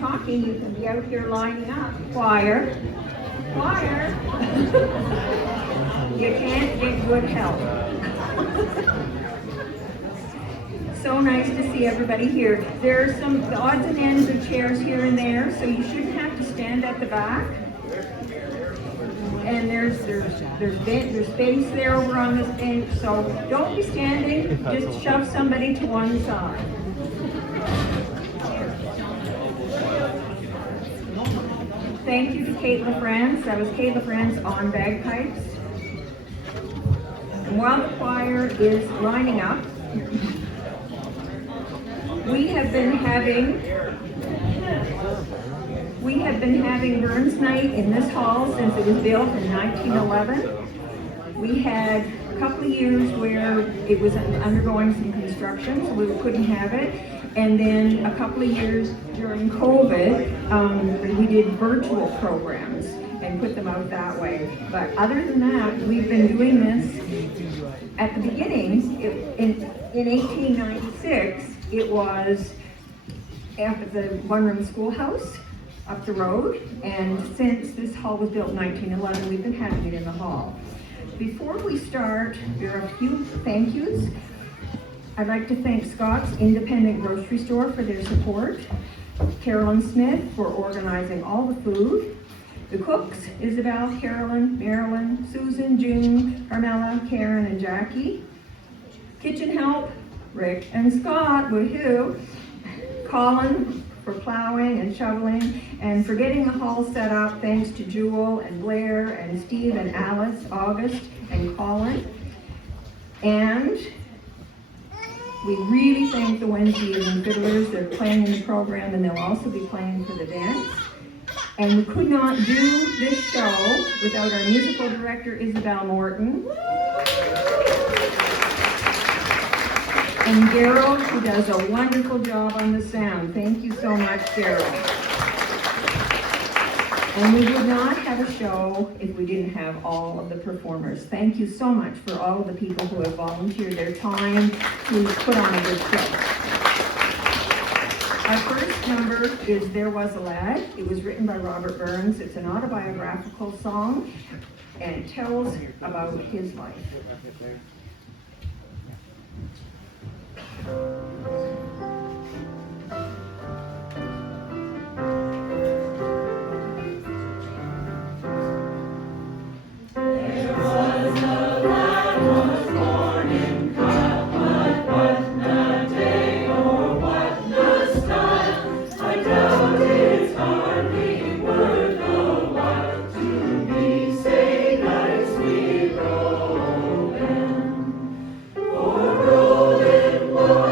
talking, you can be out here lining up. Choir. Choir. You can't get good help. So nice to see everybody here. There are some odds and ends of chairs here and there, so you shouldn't have to stand at the back. And there's space there over on this bench, so don't be standing, just shove somebody to one side. Thank you to Kate LaFrance. That was Kate LaFrance on bagpipes. And while the choir is lining up, we have been having Burns Night in this hall since it was built in 1911. We had a couple of years where it was undergoing some construction, so we couldn't have it. And then a couple of years during COVID, we did virtual programs and put them out that way. But other than that, we've been doing this. At the beginning, in 1896, it was at the one-room schoolhouse up the road, and since this hall was built in 1911, we've been having it in the hall. Before we start, there are a few thank yous. I'd like to thank Scott's Independent Grocery Store for their support, Carolyn Smith for organizing all the food, the cooks, Isabel, Carolyn, Marilyn, Susan, June, Carmela, Karen, and Jackie, kitchen help, Rick and Scott, woohoo, Colin for plowing and shoveling, and for getting the hall set up, thanks to Jewel and Blair and Steve and Alice, August and Colin. And we really thank the Wednesday evening fiddlers. They're playing in the program and they'll also be playing for the dance. And we could not do this show without our musical director, Isabel Morton. And Garold, who does a wonderful job on the sound. Thank you so much, Garold. And we would not have a show if we didn't have all of the performers. Thank you so much for all of the people who have volunteered their time to put on a good show. Our first number is There Was a Lad. It was written by Robert Burns. It's an autobiographical song, and it tells about his life. Rolling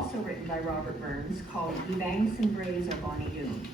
also written by Robert Burns, called Ye Banks and Braes of Bonny Doon.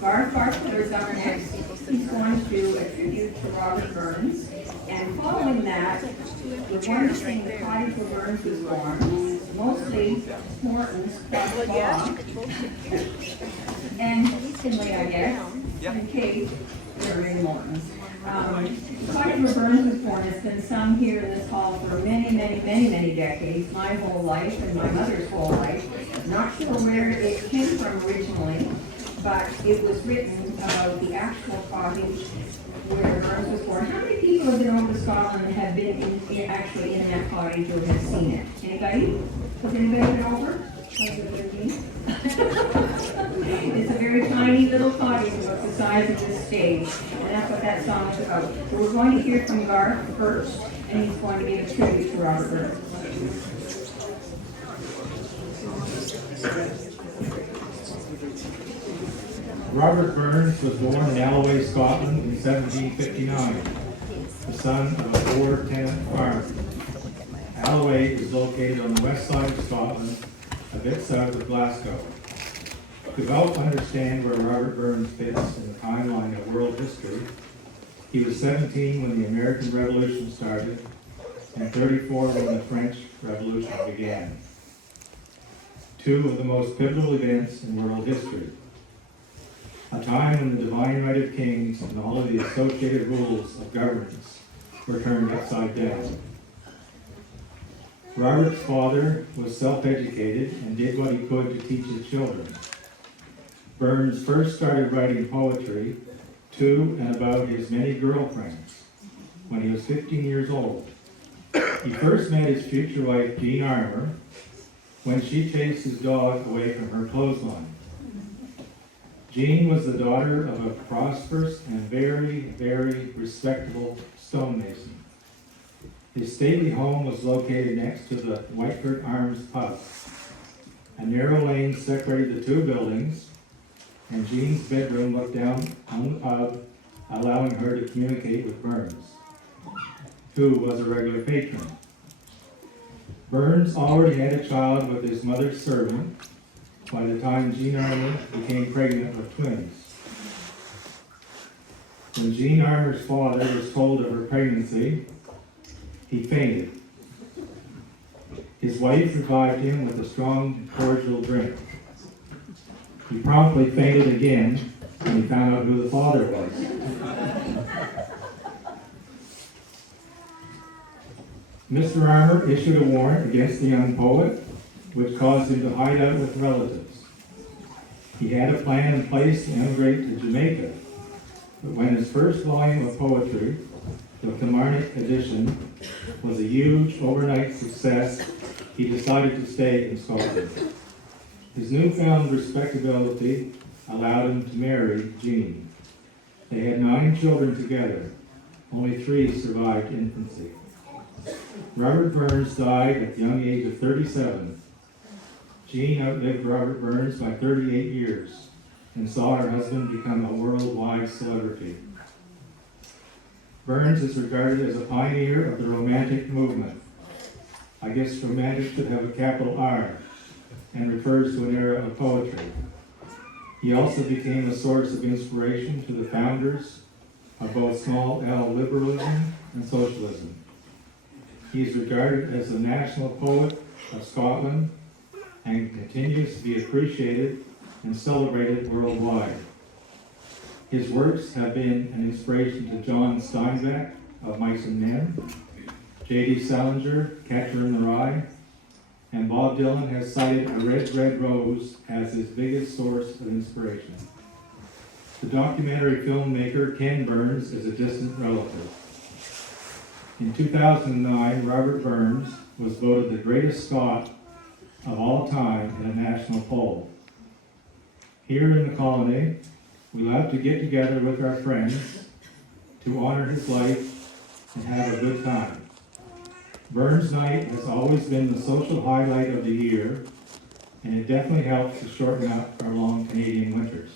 Farquhar is our next. He's going to do a tribute to Robert Burns. And following that, we're going to sing The Cottage where Burns was born, mostly Morton's Farquhar. And Finley, I guess, and Kate, they're in Morton's. The Cottage where Burns was born has been sung here in this hall for many, many, many, many decades, my whole life and my mother's whole life. Not sure where it came from originally, but it was written about the actual cottage where Burns was born. How many people have been over to Scotland and have been actually in that cottage or have seen it? Anybody? Has anybody been over? It's a very tiny little cottage about the size of this stage, and that's what that song is about. So we're going to hear from Garth first, and he's going to give a tribute to Robert Burns. Robert Burns was born in Alloway, Scotland in 1759, the son of a four-tenant farmer. Alloway is located on the west side of Scotland, a bit south of Glasgow. To help understand where Robert Burns fits in the timeline of world history, he was 17 when the American Revolution started and 34 when the French Revolution began. Two of the most pivotal events in world history. A time when the divine right of kings and all of the associated rules of governance were turned upside down. Robert's father was self-educated and did what he could to teach his children. Burns first started writing poetry to and about his many girlfriends when he was 15 years old. He first met his future wife, Jean Armour, when she chased his dog away from her clothesline. Jean was the daughter of a prosperous and very, very respectable stonemason. His stately home was located next to the Whiteford Arms pub. A narrow lane separated the two buildings, and Jean's bedroom looked down on the pub allowing her to communicate with Burns, who was a regular patron. Burns already had a child with his mother's servant by the time Jean Armour became pregnant with twins. When Jean Armour's father was told of her pregnancy, he fainted. His wife revived him with a strong, cordial drink. He promptly fainted again when he found out who the father was. Mr. Armour issued a warrant against the young poet, which caused him to hide out with relatives. He had a plan in place to emigrate to Jamaica, but when his first volume of poetry, the Kilmarnock edition, was a huge overnight success, he decided to stay in Scotland. His newfound respectability allowed him to marry Jean. They had 9 children together. Only 3 survived infancy. Robert Burns died at the young age of 37. Jean outlived Robert Burns by 38 years and saw her husband become a worldwide celebrity. Burns is regarded as a pioneer of the Romantic movement. I guess Romantic should have a capital R and refers to an era of poetry. He also became a source of inspiration to the founders of both small L liberalism and socialism. He is regarded as the national poet of Scotland and continues to be appreciated and celebrated worldwide. His works have been an inspiration to John Steinbeck of Mice and Men, J.D. Salinger, Catcher in the Rye, and Bob Dylan has cited A Red, Red Rose as his biggest source of inspiration. The documentary filmmaker Ken Burns is a distant relative. In 2009, Robert Burns was voted the greatest Scot of all time in a national poll. Here in the colony, we love to get together with our friends to honor his life and have a good time. Burns Night has always been the social highlight of the year, and it definitely helps to shorten up our long Canadian winters.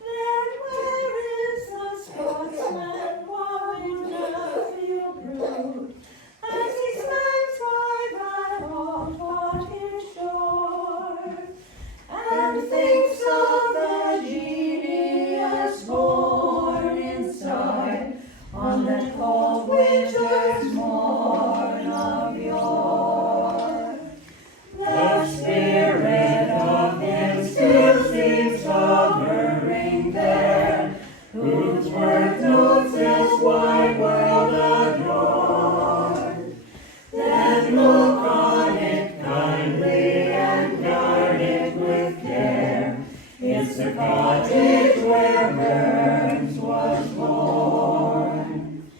Then where is the Scotsman, why doth he whose worth notes this wide world adore. Then look on it kindly and guard it with care. It's the cottage where Burns was born.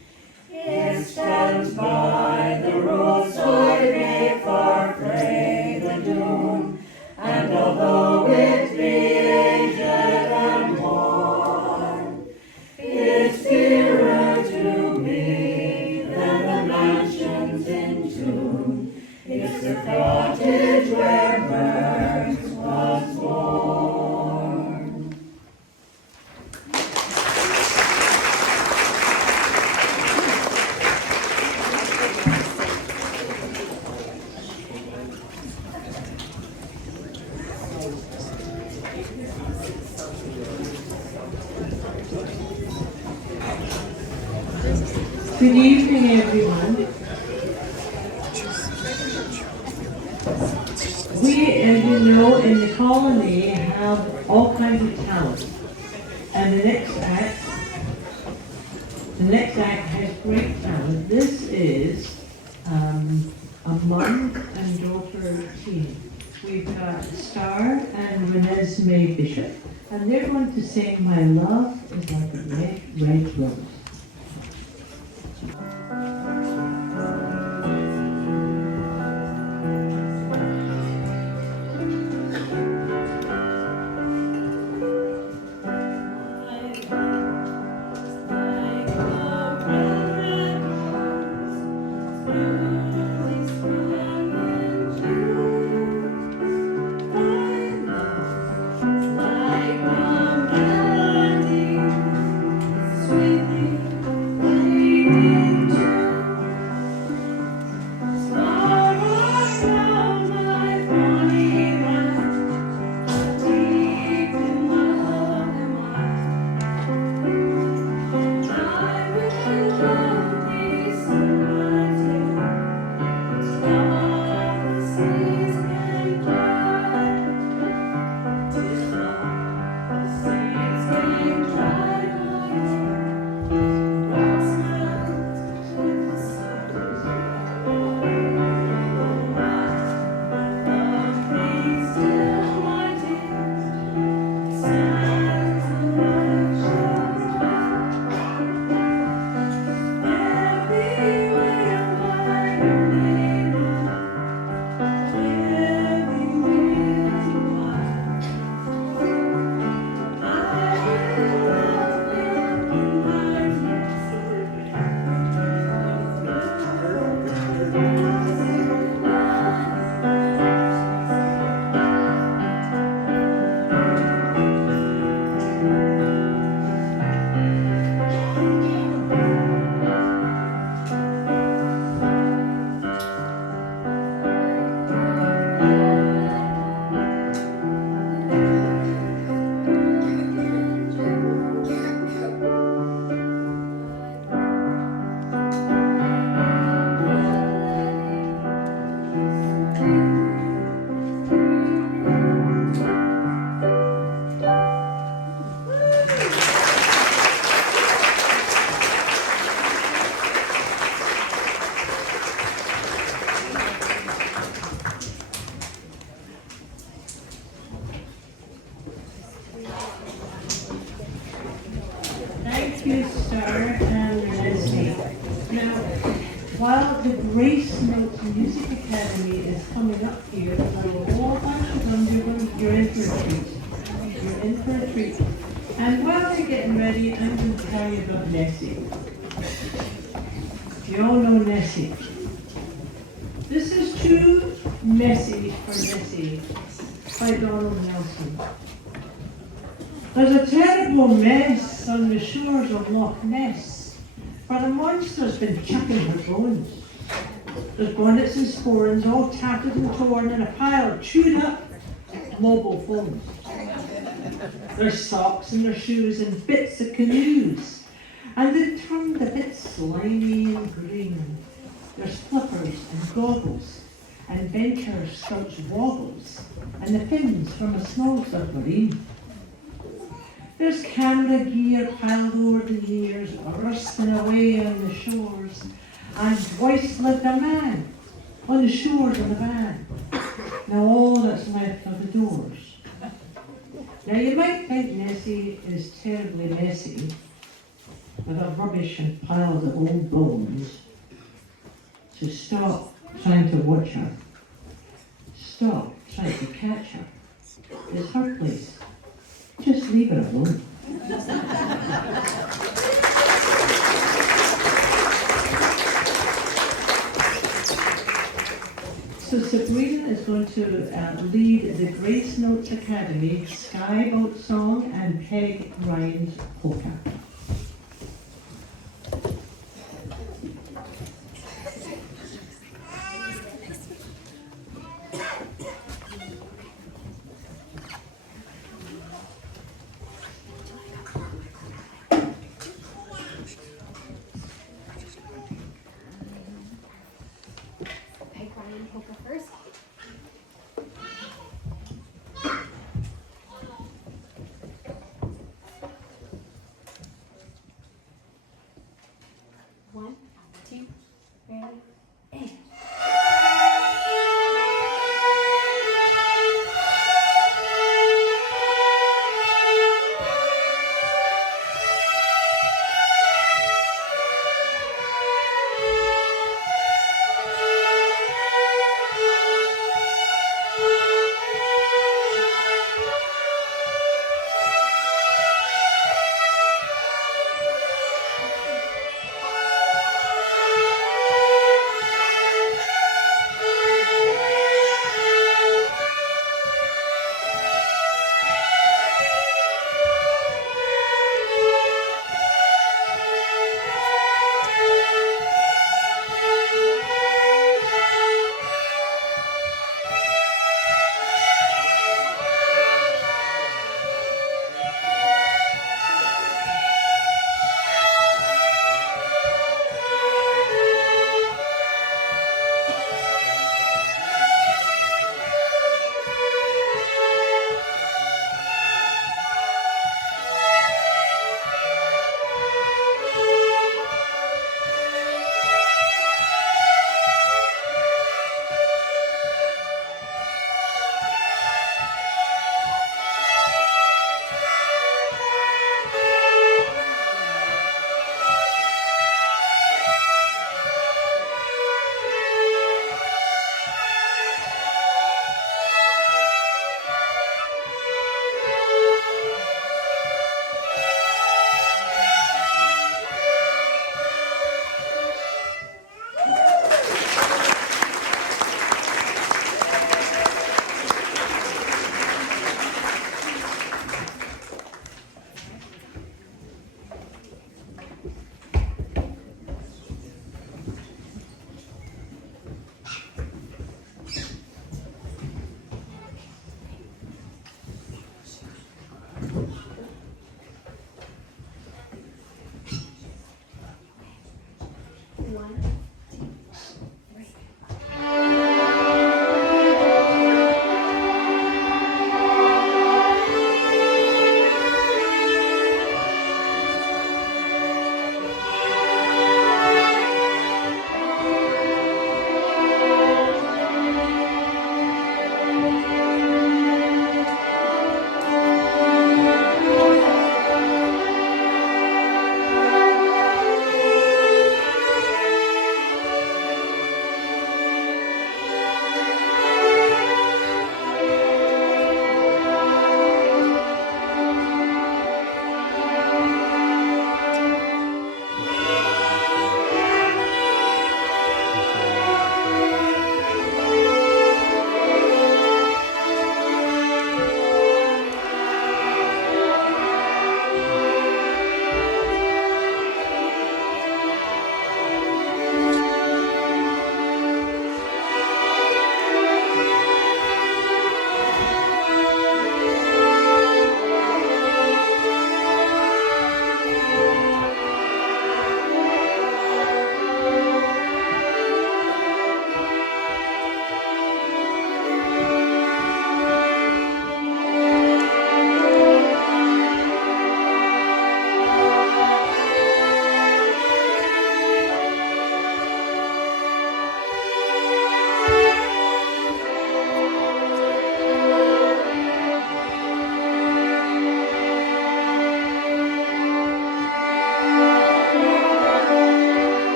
It stands by the roadside, may far pray the doom, and although it be aged and worn, it's dearer to me than the mansions in tune. It's the cottage where Burns was born. Good evening, everyone. We, as you know, in the colony have all kinds of talent. And the next act has great talent. This is a mum and daughter team. We've got Star and Renesmee Bishop, and they're going to sing My Love is Like a Red, Red Rose. While the Grace Notes Music Academy is coming up here, I will all bunch of them, you're in for a treat. You're in for a treat. And while they're getting ready, I'm going to tell you about Nessie. You all know Nessie. This is Two Messies for Nessie by Garold Hanscom. There's a terrible mess on the shores of Loch Ness, for the monster's been chucking her bones. There's bonnets and sporans all tattered and torn in a pile of chewed up mobile phones. There's socks and their shoes and bits of canoes, and they've turned a bit slimy and green. There's flippers and goggles, and venture scouts woggles, and the fins from a small submarine. There's camera gear piled over the years, rusting away on the shores, and twice lived a man on the shores of the van. Now all that's left are the doors. Now you might think Nessie is terribly messy, with her rubbish and piles of old bones. So stop trying to watch her. Stop trying to catch her. It's her place. Just leave her alone. So Sabrina is going to lead the Grace Notes Academy Skyboat Song and Peg Ryan's Polka. First.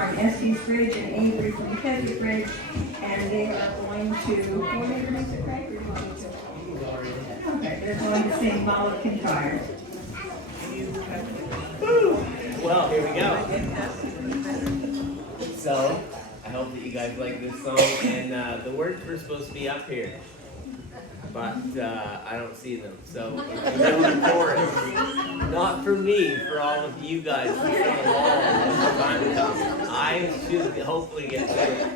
from Estes Bridge and Avery from Keswick Bridge, and they are going to, what are they going to say? Okay, they're going to sing Ball of Kintore. Well, here we go. So, I hope that you guys like this song, and the words were supposed to be up here, but I don't see them. So, if you know the chorus, not for me, for all of you guys to sing along when the time comes. I should hopefully get through it.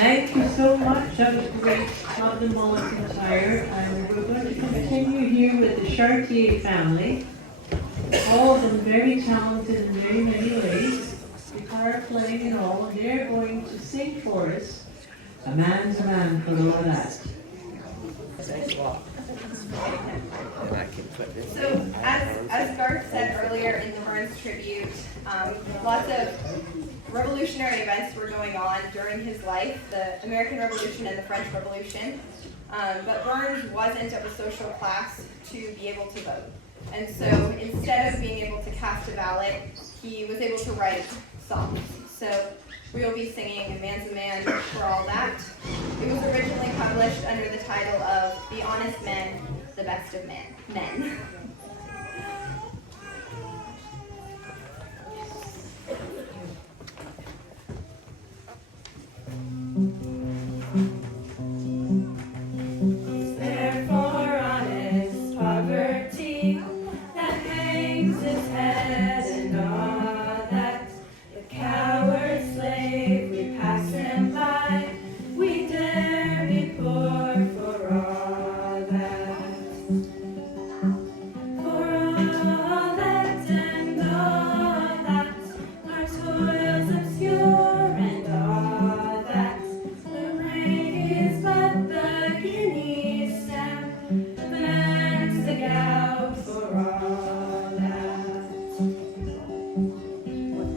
Thank you so much. That was great. Not the Mollison Tire. And we're going to continue here with the Chartier family. All of them very talented in very many ways. Guitar playing and all. And they're going to sing for us A Man's a Man for All That. Thanks a lot. And I can put this So, in. as Garth said earlier in the Burns tribute, lots of revolutionary events were going on during his life, the American Revolution and the French Revolution. But Burns wasn't of a social class to be able to vote. And so instead of being able to cast a ballot, he was able to write songs. So we will be singing A Man's a Man for All That. It was originally published under the title of The Honest Men, the Best of Men. Therefore honest poverty that hangs his head and all that, the coward slave we pass him by, we dare be poor for all that. For all that and all that, our toils obscure and all that, the rain is but the guinea stamp, the man's the gout for all that.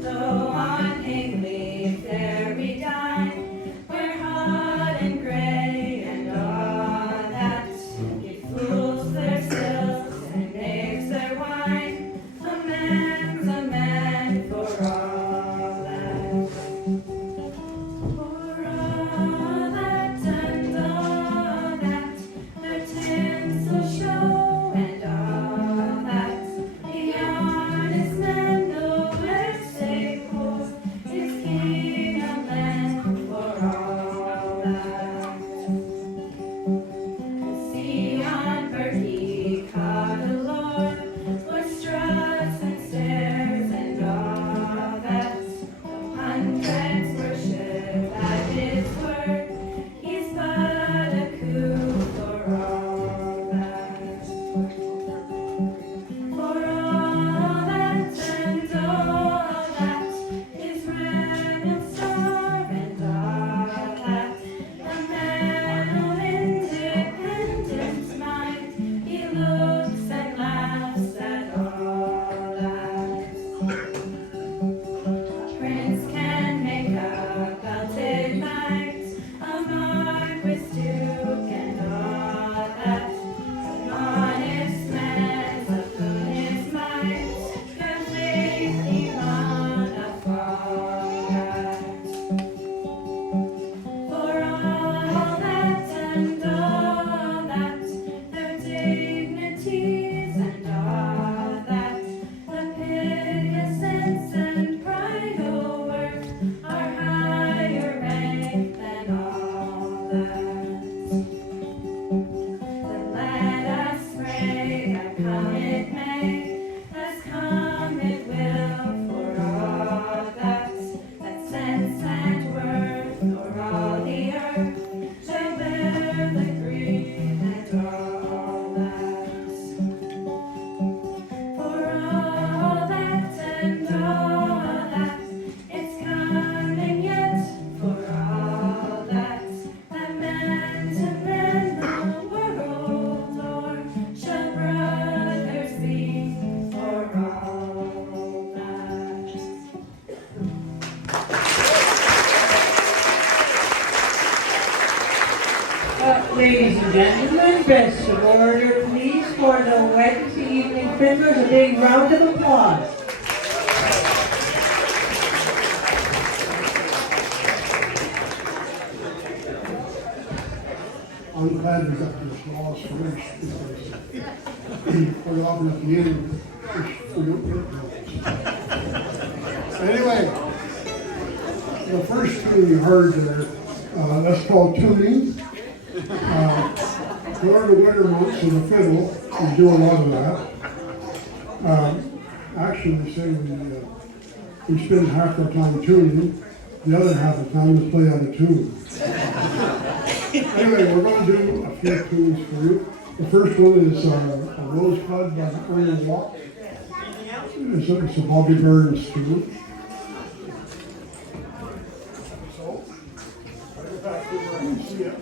Though on Hingley there we dine, we're hot and grey and all that, it fools their stills and makes their wine, a man's a man for all that. For all that and all that, their tinsel show and all that, the honest man nowhere say poor, is king of men for all that. See on Bertie Cottalore, where struts and stairs and all that, hundreds worship at his word, he's but a coup for all that. For all that and all that, his rebel star and all that, a man of independent mind, he looks and laughs at all that. A prince can make a belted knight, a marquis duke and all that, an honest man's of goodness mind, completely on a fall that. For all that and all that, their dignities and all that, the piteous sense and bridal work are higher rank than all that. Then let us pray that come it may, as come it will for all that, that sense and worth o'er all the earth shall bear the green and all that. For all that and all that, it's coming yet for all that, that man to man the world o'er shall brothers be for all that. Ladies and gentlemen, best of order, please, for the Wednesday evening fiddlers. A big round of applause. I'm glad we got this laws finished because quite often at the end, we don't get those. Anyway, the first tune you heard there, that's called tuning. During the winter months in the fiddle, we do a lot of that. Actually, we say we spend half our time tuning the other half of the time to play on the tune. Anyway, we're going to do a few tunes for you. The first one is a Rosebud by Earl Walk. It's a Bobby Burns tune. So, right back to where you see it.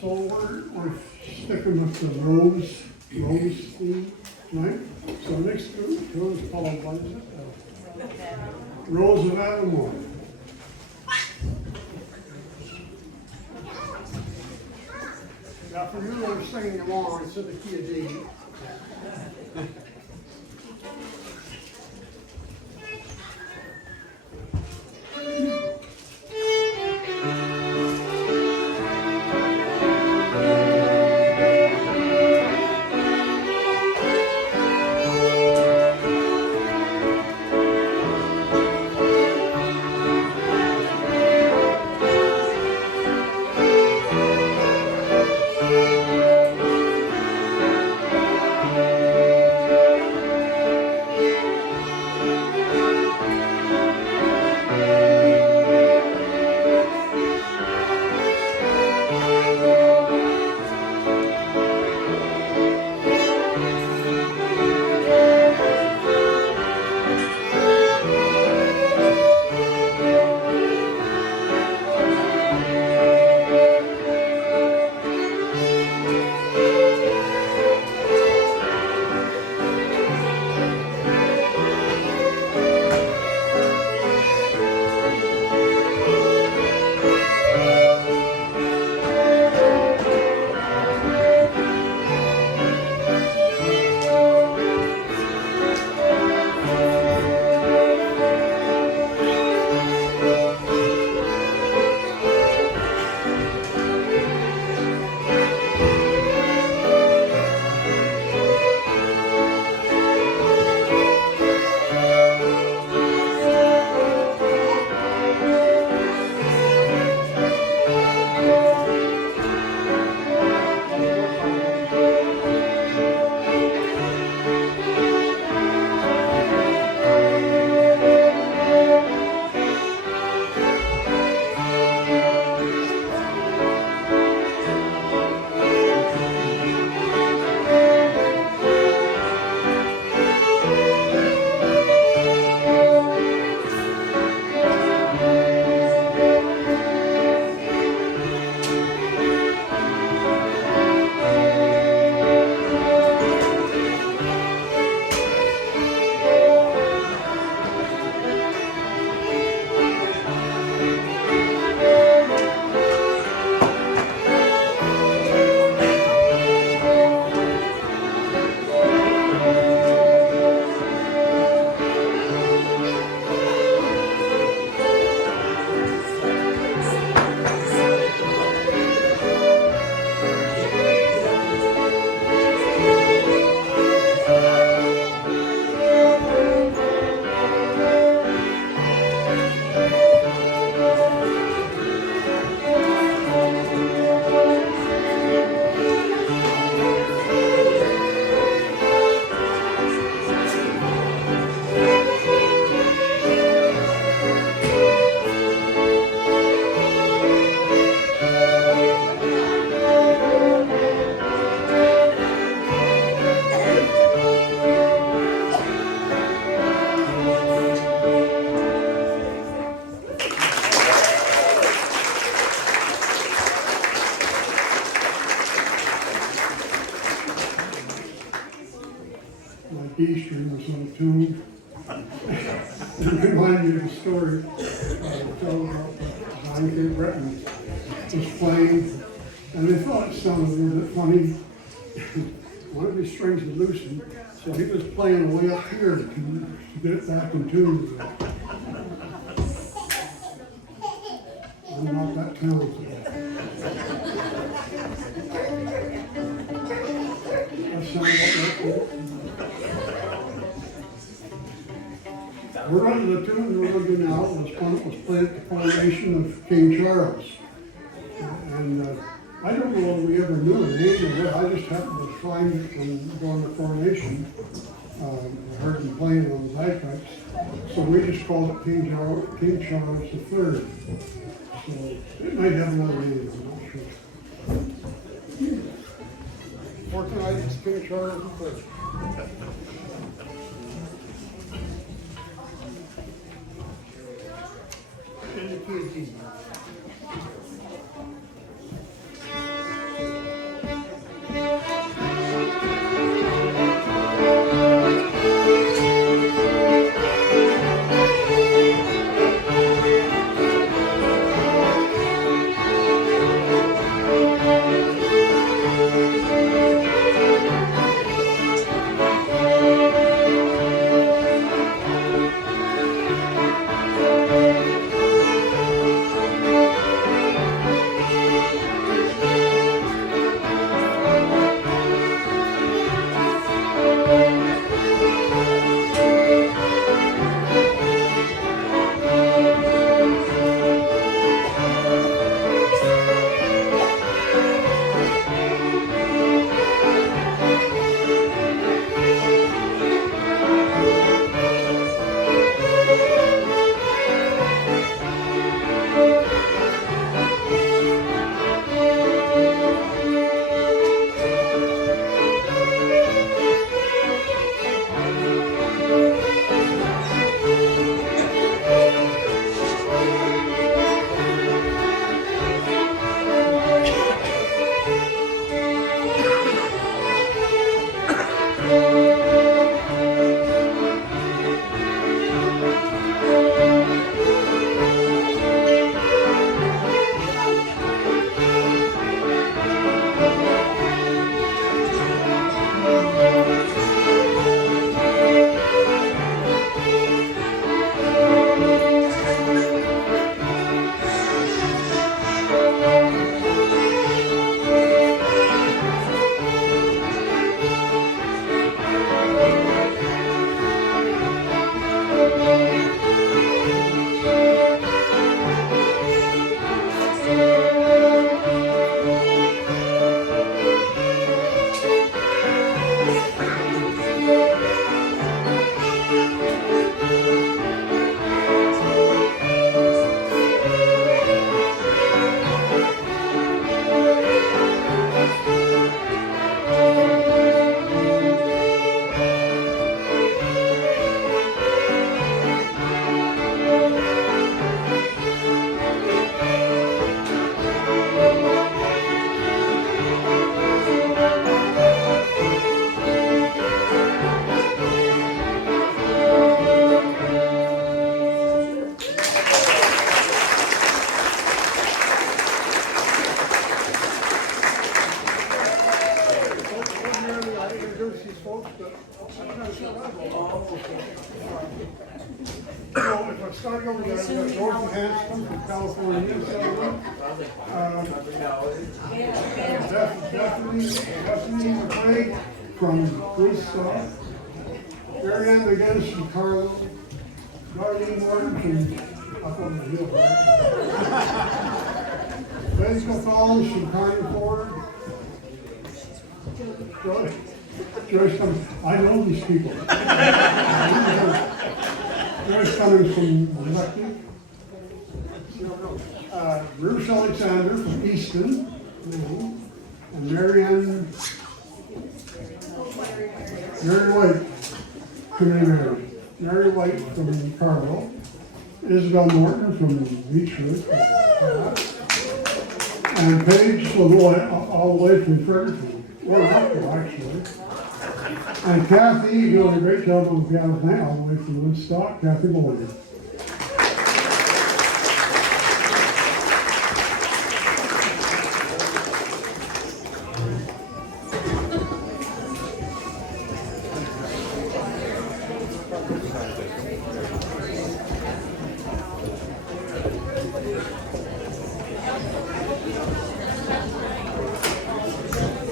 So we're sticking with the rose theme tonight. So next tune is called, what is it? Rose of Avonmore. Now for you that are singing along, it's in the key of D. tune. It reminded me of a story told about John K. Breton was playing, and they thought it sounded a little bit funny. One of his strings had loosened, so he was playing way up here to get it back in tune. I'm not that talented. That sounds like we're running the tune we're going to do now was played at the coronation of King Charles. And I don't know whether we ever knew the name of it. I just happened to find it and go on the coronation. I heard him playing on the bagpipes. So we just called it King Charles III. So it might have another name, I'm not sure. For tonight, it's King Charles III. And the key. Starting over there, we've got Garold Hanscom from California. Stephanie McRae from Brunswick. Marianne again from Carolyn. Darlene Morton from up on the hill. Liz Collins from Carniford. Joyce comes. I know these people. Joyce coming from Electric. Bruce Alexander from Easton. And Mary White, Mary White from Carmel. Isabel Morton from Beechwood. And Paige Lavoie all the way from Fredericton. Well, Uphill, actually. And Kathy, doing a great job on the piano tonight, all the way from Woodstock, Kathy Morgan.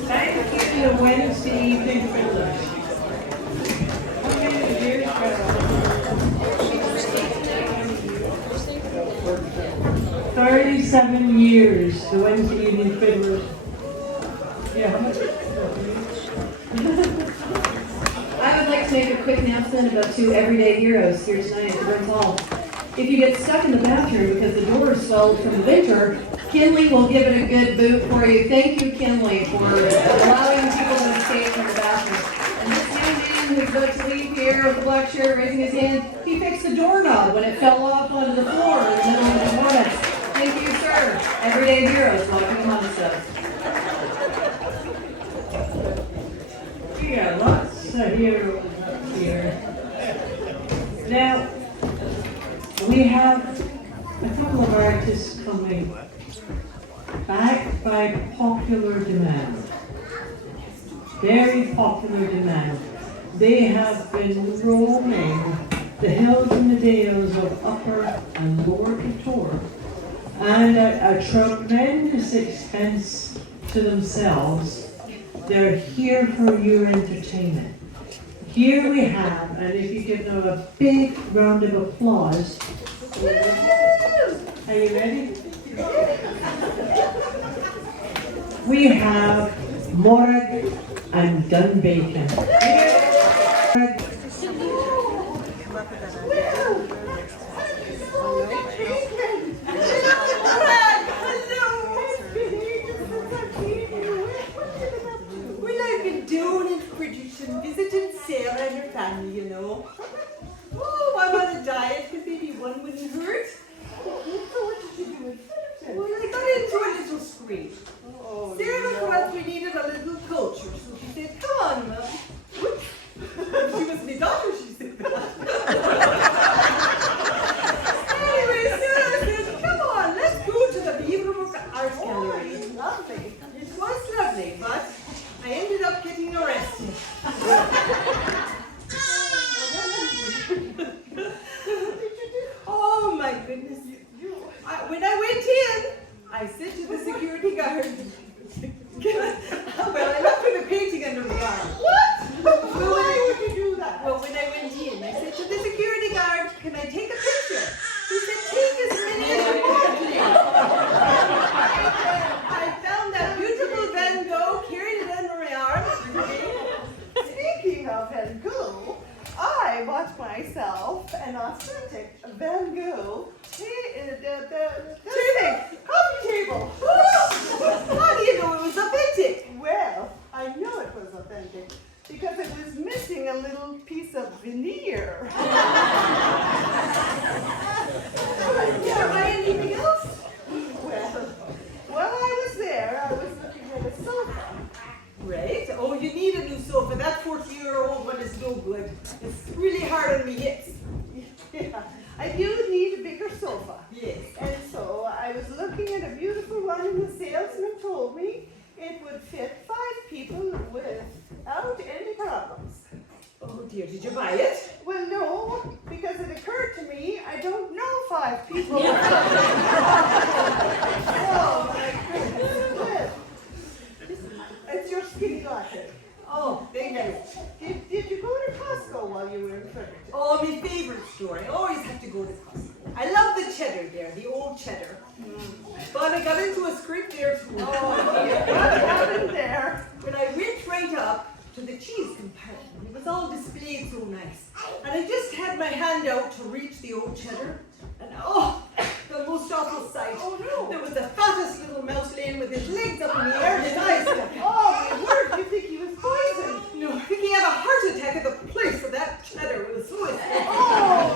Thank you to the Wednesday evening fiddlers. How many years, Carolyn? 37 years, the Wednesday evening fiddlers. Yeah, how much? I would like to make a quick announcement about 2 everyday heroes here tonight at the Burns Hall. If you get stuck in the bathroom because the door is swelled from the winter, Kinley will give it a good boot for you. Thank you, Kinley, for allowing people to escape from the bathroom. And this young man who's about to leave here with the black shirt raising his hand, he fixed the doorknob when it fell off onto the floor in the middle of the performance. Thank you, sir. Everyday heroes, welcome among us. Yeah, lots of heroes here. Now, we have a couple of artists coming back by popular demand. Very popular demand. They have been roaming the hills and the dales of Upper and Lower Kintore, and at a tremendous expense to themselves. They're here for your entertainment. Here we have, and if you give them a big round of applause. Are you ready? We have Morton and Dunbacon. Well, I've been down in Bridgerton visiting Sarah and her family, you know. Oh, I'm on a diet, but maybe one wouldn't hurt. So what did you do in Bridgerton? Well, I got into a little scrape. Sarah thought we needed a little culture, so she said, come on, Mum. Whoops. She was my daughter, she said that. Anyway, Sarah said, come on, let's go to the Beaverbrook Art Gallery. It was lovely. It was lovely, but I ended up getting arrested. Oh my goodness. When I went in, I said to the security guard, well, I left with a painting under my arm. What? Why would you do that? Well, when I went in, I said to the security guard, can I take a picture? He said, take as many as you want, please. I found that beautiful Van Gogh, carried it under my arm. Speaking of Van Gogh, I bought myself an authentic Van Gogh coffee table. How do you know it was authentic? Well, I know it was authentic because it was missing a little piece of veneer. Did you buy anything else? Well, while I was there, I was looking at a sofa. Right? Oh, you need a new sofa. That 40-year-old one is no good. It's really hard on me hips. Yeah, I do need a bigger sofa. Yes. And so I was looking at a beautiful one, and the salesman told me it would fit 5 people without any problems. Oh dear, did you buy it? Well, no, because it occurred to me I don't know 5 people. Oh my goodness. Well, it's your skinny latte. Oh, thank you. Did you go to Costco while you were in Fredericton? Oh, my favorite store. I always have to go to Costco. I love the cheddar there, the old cheddar. But I got into a scrape there too. Oh, dear. What happened there? When I went right up to the cheese compartment, it was all displayed so nice. And I just had my hand out to reach the old cheddar. And oh, the most awful sight. Oh no. There was the fattest little mouse laying with his legs up in the air and his eyes stuck. Oh my word, you think he was poisoned? No, I think he had a heart attack at the place of that cheddar. It was so exciting. Oh,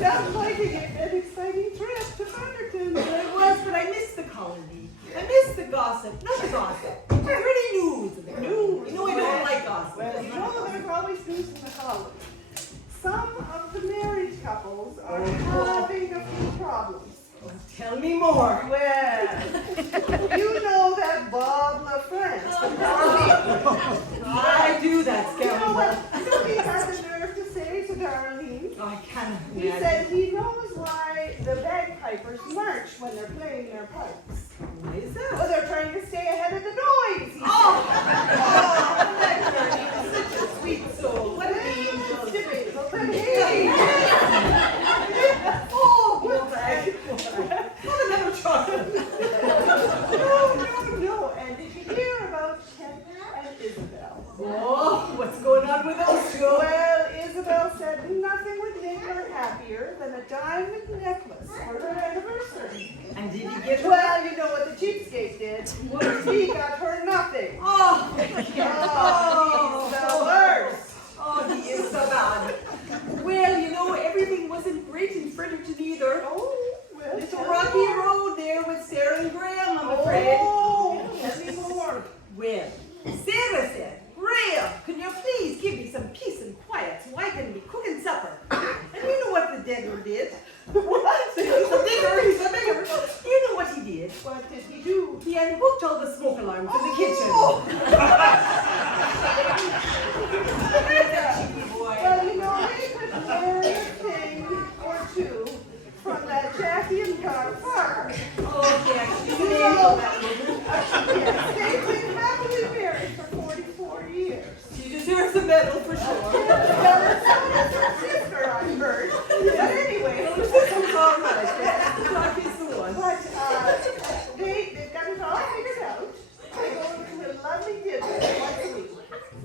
sounds like an exciting trip to Fredericton. It was, but I missed the colony. I missed the gossip. Not the gossip. The pretty news. The news. couples are having a few problems. Tell me more. Well, you know that Bob LaFrance from Darlene. I do that, You know scoundrel. what he had the nerve to say to Darlene? I can't He imagine. said he knows why the bagpipers march when they're playing their pipes. Why is that? Well, they're trying to stay ahead of the noise. He said. That Darlene is such a sweet soul. What an angel. Typical, but hey. Oh, bag. Have another chocolate. No. And did you hear about Kent and Isabel? Oh, what's going on with those two? Well, Isabel said nothing would make her happier than a diamond necklace for her anniversary. And did he get her? Well, you know what the cheapskate did. He got her nothing. Oh, He's the worst. Oh, he is so bad. Well, you know, everything wasn't great in Fredericton either. Oh, well, It's a tell me rocky more. road there with Sarah and Graham, I'm afraid. Oh, tell me more. Well, Sarah said, Graham, can you please give me some peace and quiet so I can be cooking supper? And you know what the digger did? What? He's a digger. You know what he did? What did he do? He unhooked all the smoke alarms in the kitchen. Oh. Cheeky boy. Well, you know, they could learn a thing or two from that Jackie and Carl farmer. Oh, yeah, she's You an know, angel, that woman. yes, they've been happily married for 44 years. She deserves a medal for sure. Well, so does her sister, I heard. But anyway, This one's all right. Jackie's the one. but they've got it all figured out. They go to a lovely dinner once a week.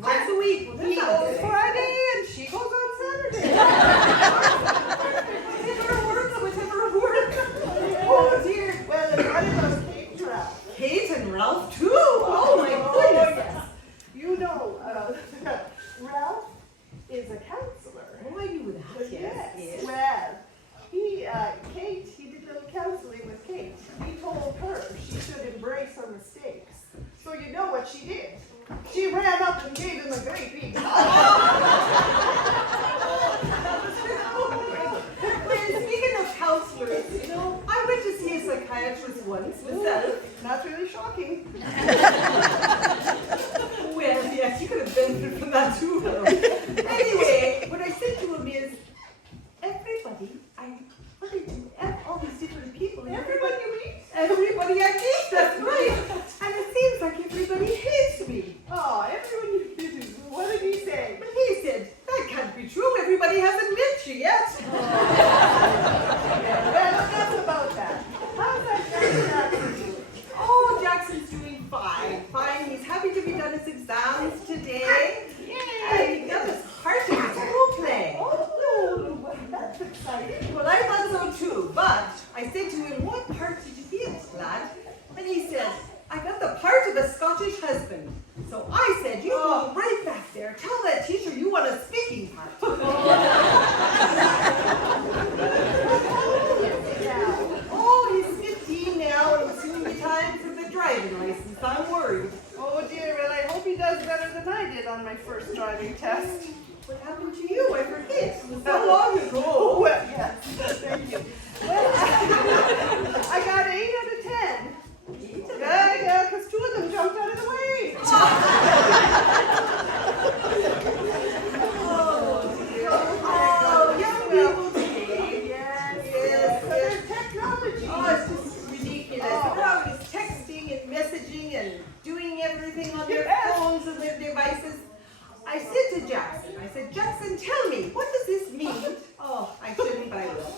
Once a week. Well, He that goes sounds good. Friday and she goes on Saturday. Whatever works. Oh, dear. Well, and what about Kate and Ralph? Kate and Ralph, too. Oh, my goodness. Yes. You know, Ralph is a counselor. Oh, I knew that. Yes. Well, Kate, he did a little counseling with Kate. He told her she should embrace her mistakes. So you know what she did? She ran up and gave him a great big hug. Well, speaking of counselors, you know, I went to see a psychiatrist once myself. That's really shocking. Well, yes, you could have benefited from that too. Anyway, what I said to him is, everybody I run into, all these different people, Everybody you meet? everybody I meet, that's right. And it seems like everybody hates me. Oh, everyone you meet. What did he say? But he said, that can't be true. Everybody hasn't met you yet. Well, enough about that. How's that Jackson doing? Oh, Jackson's doing fine. Fine. He's happy to be done his exams today. And he got his heart in his school play. Oh, well, that's exciting. Well, I thought so too, but I said to him, what part did you get, lad? And he said, I got the part of a Scottish husband. So I said, you go right back there. Tell that teacher you want a speaking part. Oh, he's 15 now and will soon be time for the driving license. I'm worried. Oh dear, well I hope he does better than I did on my first driving test. What happened to you? I forget. It was so long ago. Oh, well, yes, thank you. Well, I got 8 out of 10. Yeah, because 2 of them jumped out of the way. Oh, young people today. Yes. So there's technology. Oh, it's just ridiculous. They're always texting and messaging and doing everything on their phones and their devices. I said to Jackson, Jackson, tell me, what does this mean? Oh, I shouldn't, but I will.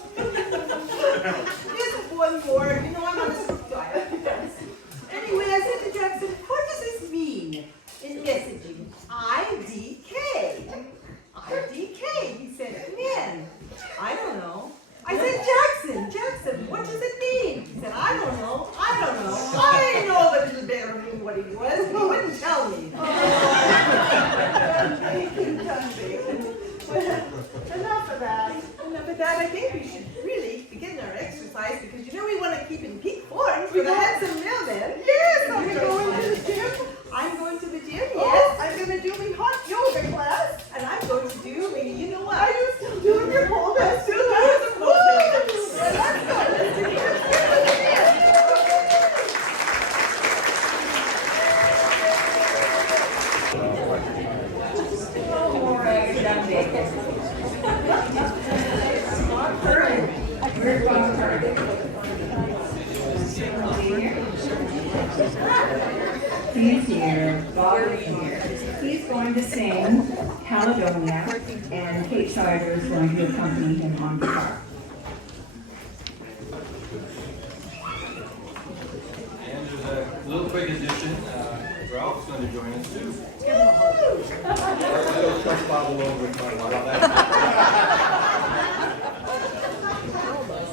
Just one more. You know I'm on a strict diet. Anyway, I said to Jackson, what does this mean in messaging? IDK. IDK. He said, men. I don't know. I said, Jackson, what does it mean? He said, I don't know. I know the little bear knew what he was, but he wouldn't tell me. Bacon, done bacon. Well, Where's Bob Curran? He's here. Bob is here. He's going to sing Caledonia, and Kate Scheidler is going to accompany him on guitar. And there's a little quick addition. Ralph's going to join us too. I don't trust Bob alone with my wife.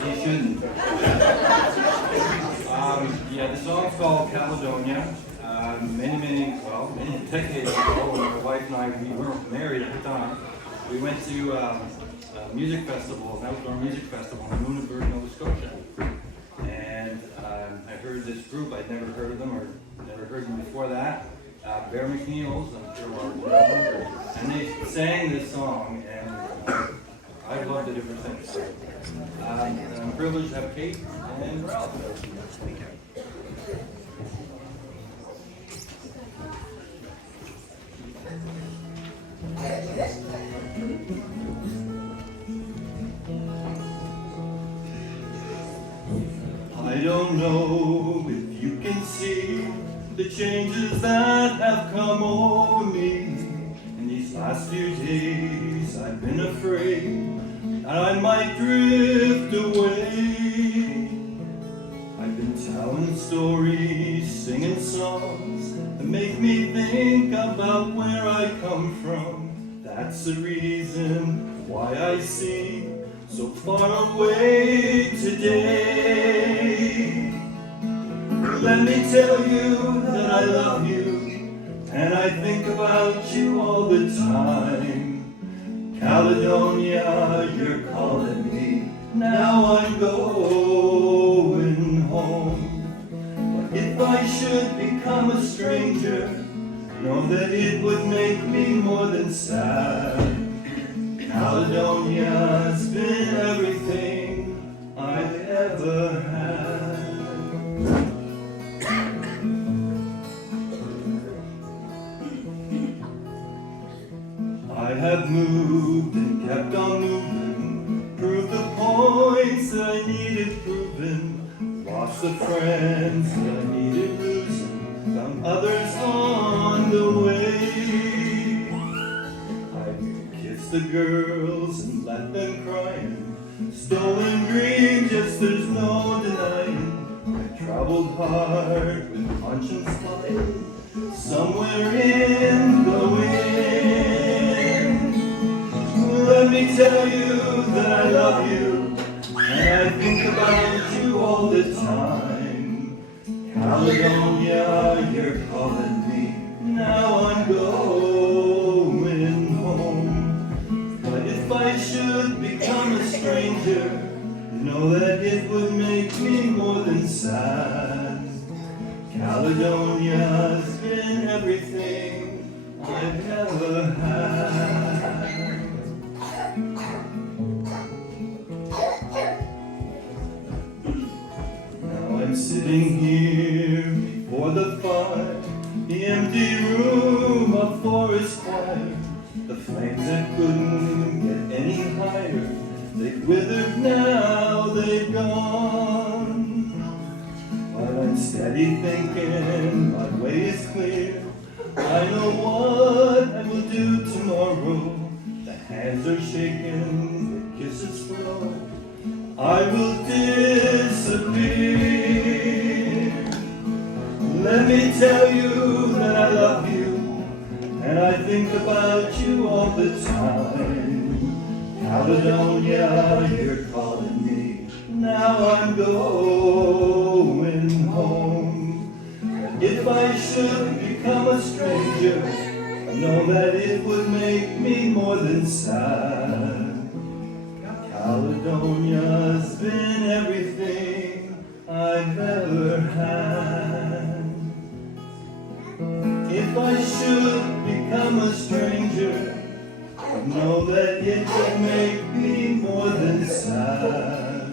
He shouldn't. Yeah, the song's called Caledonia. Many decades ago, when my wife and I, we weren't married at the time, we went to a music festival, an outdoor music festival in Lunenburg, Nova Scotia. And I heard this group. I'd never heard of them or never heard them before that. Bear McNeil's, I'm sure a lot of you know. And they sang this song, and I've loved it ever since. And I'm privileged to have Kate and Ralph. I don't know if you can see the changes that have come over me. In these last few days I've been afraid that I might drift away. I've been telling stories, singing songs that make me think about where I come from. That's the reason why I seem so far away today. Let me tell you that I love you, and I think about you all the time. Caledonia, you're calling me, now I'm going home. But if I should become a stranger, know that it would make me more than sad. Caledonia's been everything I've ever had. I have moved and kept on moving, proved the points that I needed proven, lost the friends that I needed losing, found others on the way. I kissed the girls and left them crying, stolen dreams, yes, there's no denying. I traveled hard with conscience flying, somewhere in the wind. Let me tell you that I love you, and I think about you all the time. Caledonia, you're calling me, now I'm going home. But if I should become a stranger, know that it would make me more than sad. Caledonia's been everything I've ever had. Now I'm sitting here before the fire, the empty room, a forest fire. The flames that couldn't get any higher, they've withered now, they've gone. While I'm steady thinking my way is clear, I know what I will do tomorrow. The hands are shaking, the kisses flow, I will disappear. Let me tell you that I love you, and I think about you all the time. Caledonia, you're calling me, now I'm going home. And if I should become a stranger, know that it would make me more than sad. Caledonia's been everything I've ever had. If I should become a stranger, know that it would make me more than sad.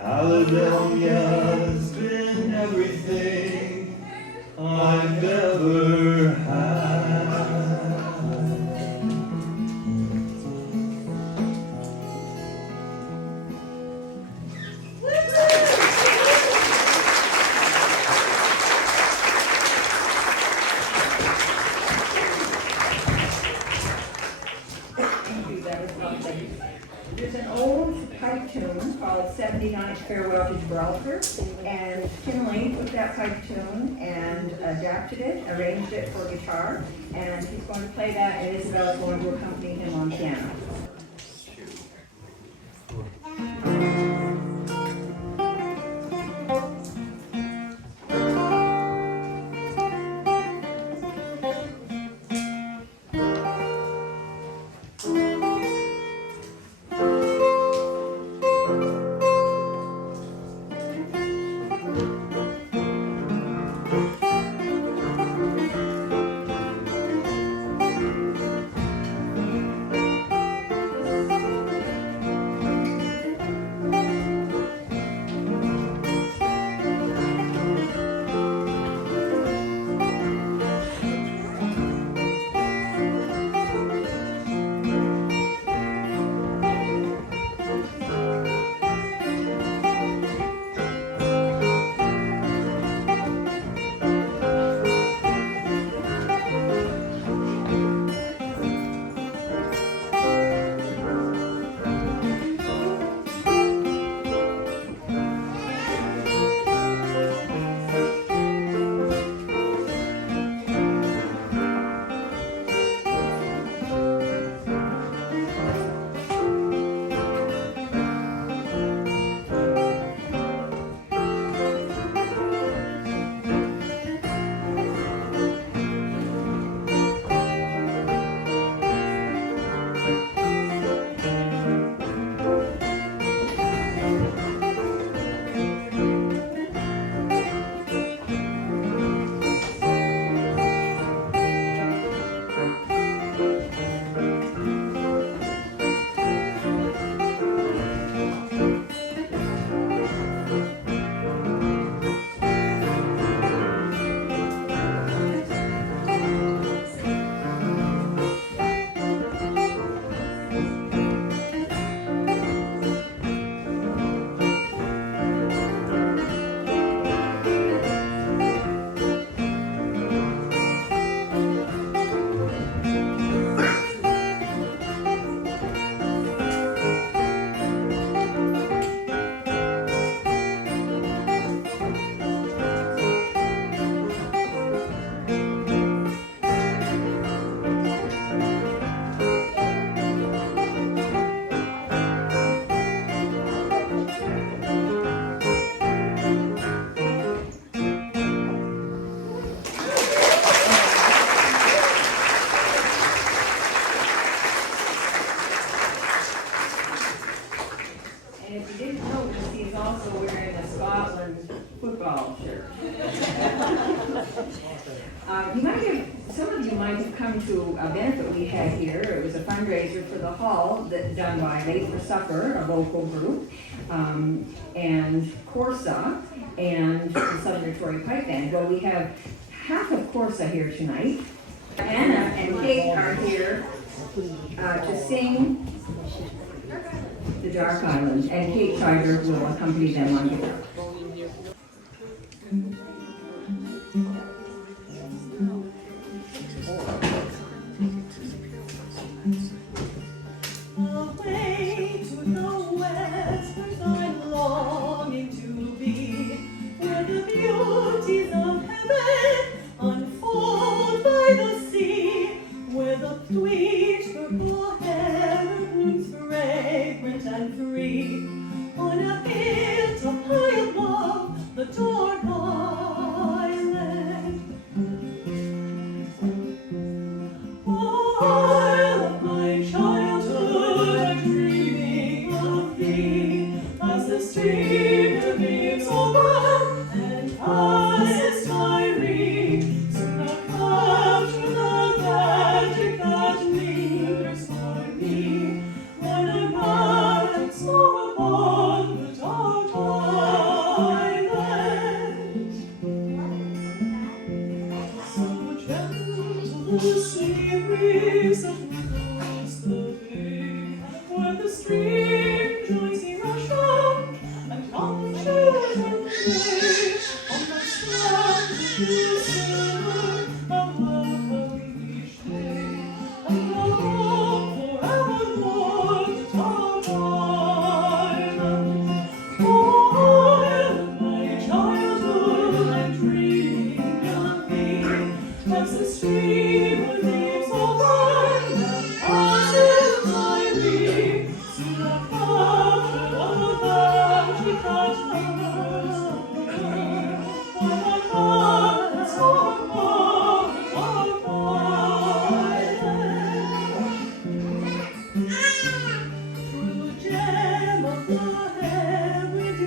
Caledonia's been everything I've ever had. you. That was lovely. There's an old pipe tune called 79 Farewell to Gibraltar, and Kinley took that pipe tune and adapted it, arranged it for guitar, and he's going to play that, and Isabel is going to accompany him on piano. To a benefit we had here. It was a fundraiser for the hall that done by Late for Supper, a local group, and Corsa and the Southern Victoria Pipe Band. Well, we have half of Corsa here tonight. Anna and Kate are here to sing The Dark Island, and Kate Scheidler will accompany them on guitar. Away to the west, I'm longing to be, where the beauties of heaven unfold by the sea, where the sweet purple heaven blooms fragrant and free, on a hilltop high above.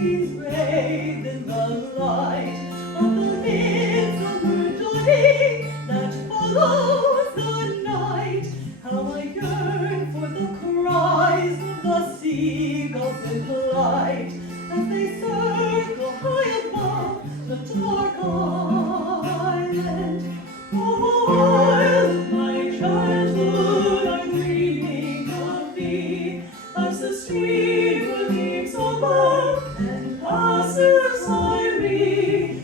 he's bathed in the light of the midsummer dawning that follows the night. How I yearn for the cries of the seagulls in flight as they circle high above the dark island. Oh, while my childhood I'm dreaming of thee, as the streamer leaps above and passes by me.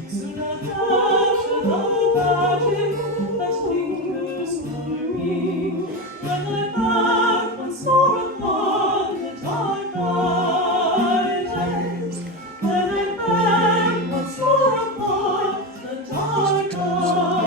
Soon I'll catch another pageant that lingers for me, when I'm back once more upon the dark island. When I'm back once more upon the dark island.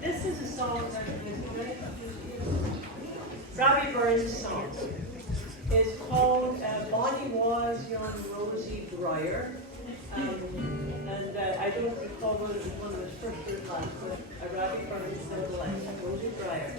This is a song that is Robbie Burns' song. It's called Bonnie Was Yon Rosie Briar. And I don't recall whether it was one of the first or last, but Robbie Burns said the last, Rosie Briar.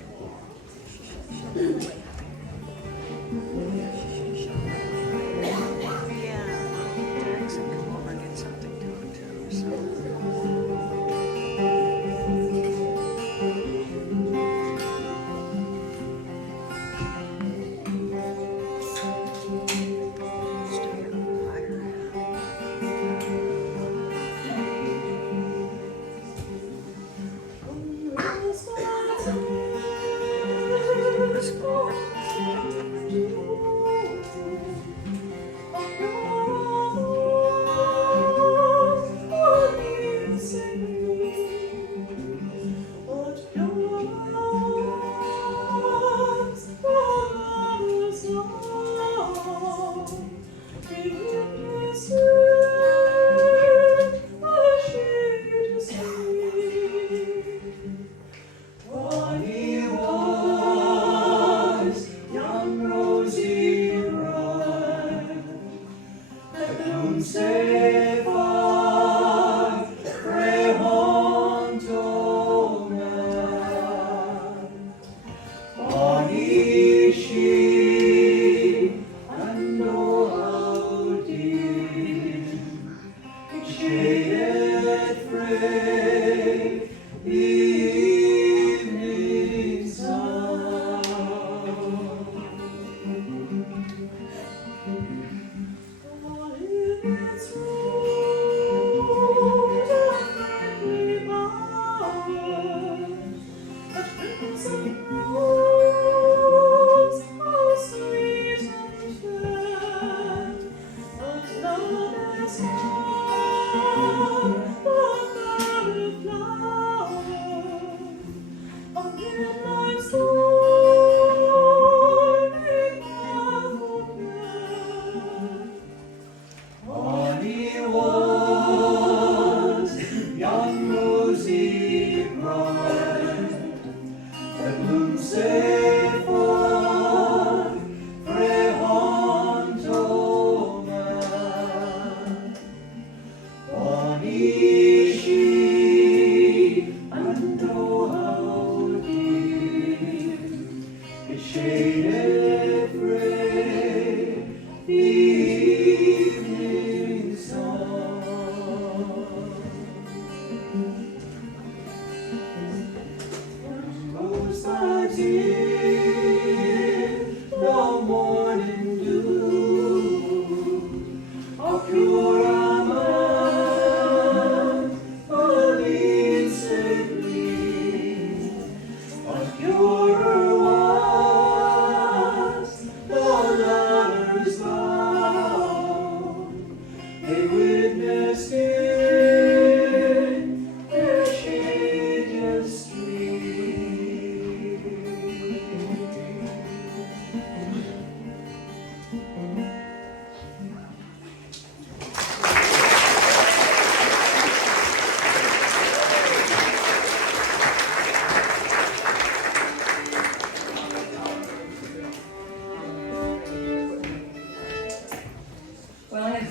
Christmas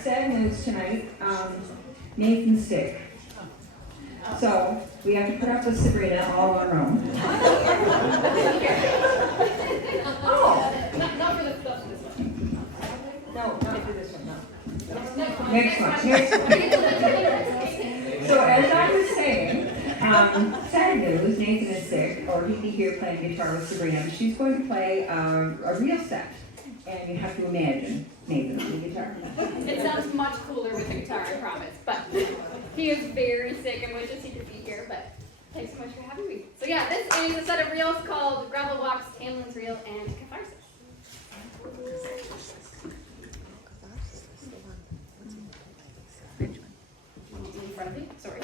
sad news tonight. Nathan's sick. So we have to put up with Sabrina all on our own. Oh. Not for this one. No, not for this one, no. Next one. So as I was saying, sad news, Nathan is sick, or he'd be here playing guitar with Sabrina. She's going to play a real set, and you have to imagine Nathan on the guitar. It sounds much cooler with the guitar, I promise. But he is very sick, and we just he could be here. But thanks so much for having me. So yeah, this is a set of reels called Gravel Walks, Tamlin's Reel, and Catharsis. In front of me, sorry.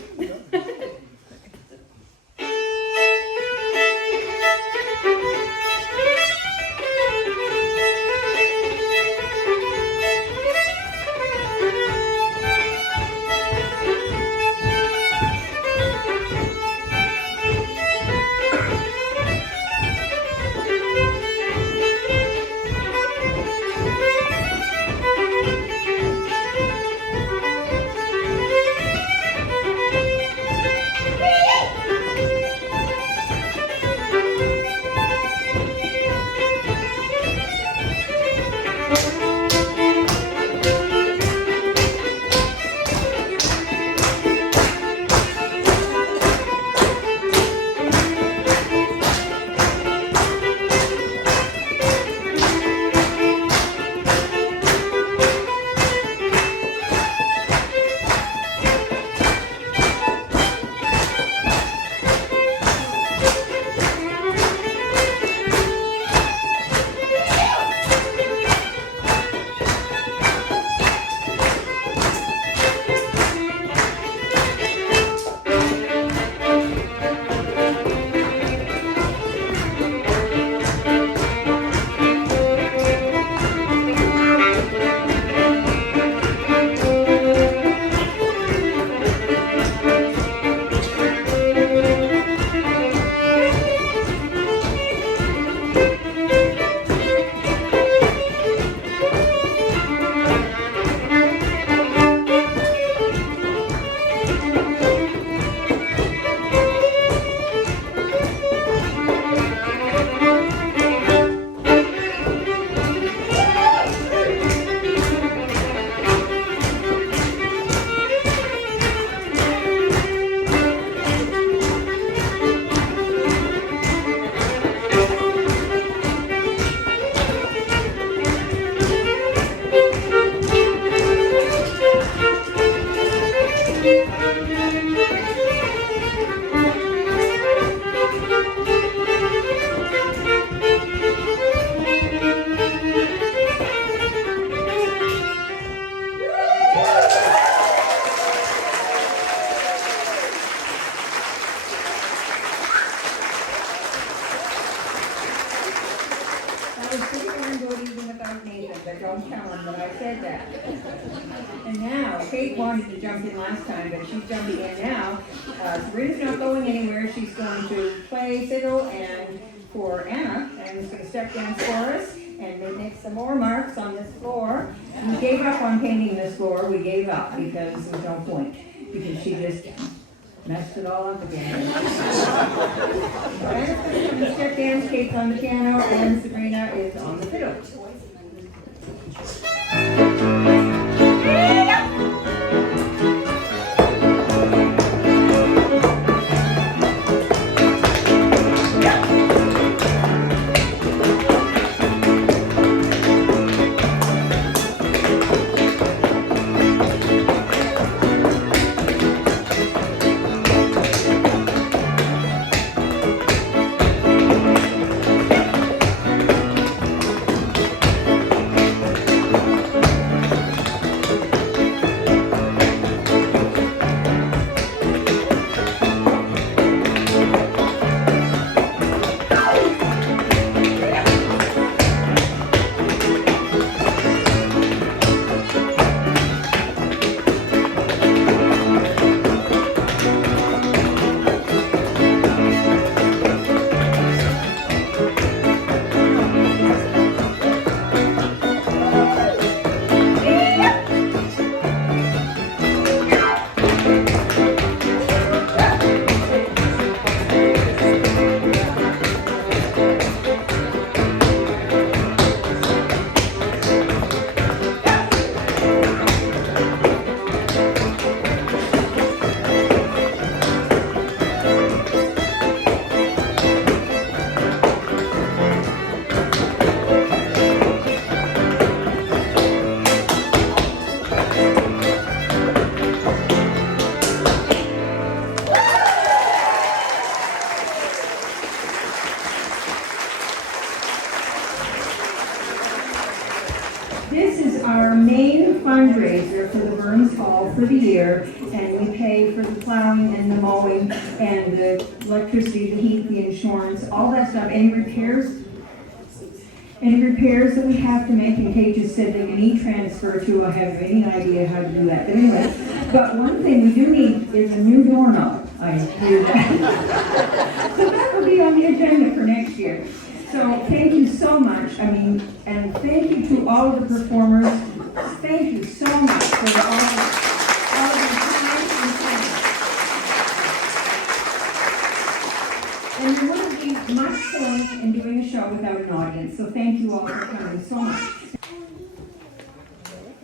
Don't tell him that I said that. And now, Kate wanted to jump in last time, but she's jumping in now. Sabrina's not going anywhere. She's going to play fiddle and for Anna, and is going to step dance for us, and they make some more marks on this floor. We gave up on painting this floor. We gave up because there was no point, because she just messed it all up again. Anna's going to come and step dance. Kate's on the piano, and Sabrina is on the fiddle. This is our main fundraiser for the Burns Hall for the year, and we pay for the plowing and the mowing and the electricity, the heat, the insurance, all that stuff, any repairs that we have to make. And Kate just said that you need transfer to, I have any idea how to do that, but anyway. But one thing we do need is a new doorknob. I hear that. So that will be on the agenda for next year. So thank you so much. And thank you to all of the performers. Thank you so much for all of the time and talent. And there wouldn't be much point in doing a show without an audience. So thank you all for coming so much.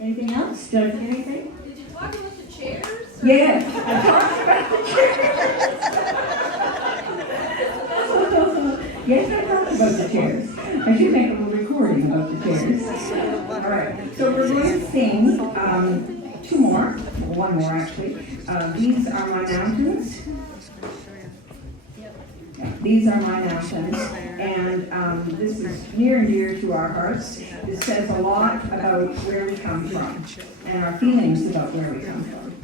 Anything else? Did I forget anything? Did you talk about the chairs? Yes, I talked about the chairs. Yes, I talked about the chairs. I should make a little recording about the chairs. All right, so we're going to sing two more, one more actually. These Are My Mountains. Yeah, These Are My Mountains, and this is near and dear to our hearts. This says a lot about where we come from and our feelings about where we come from.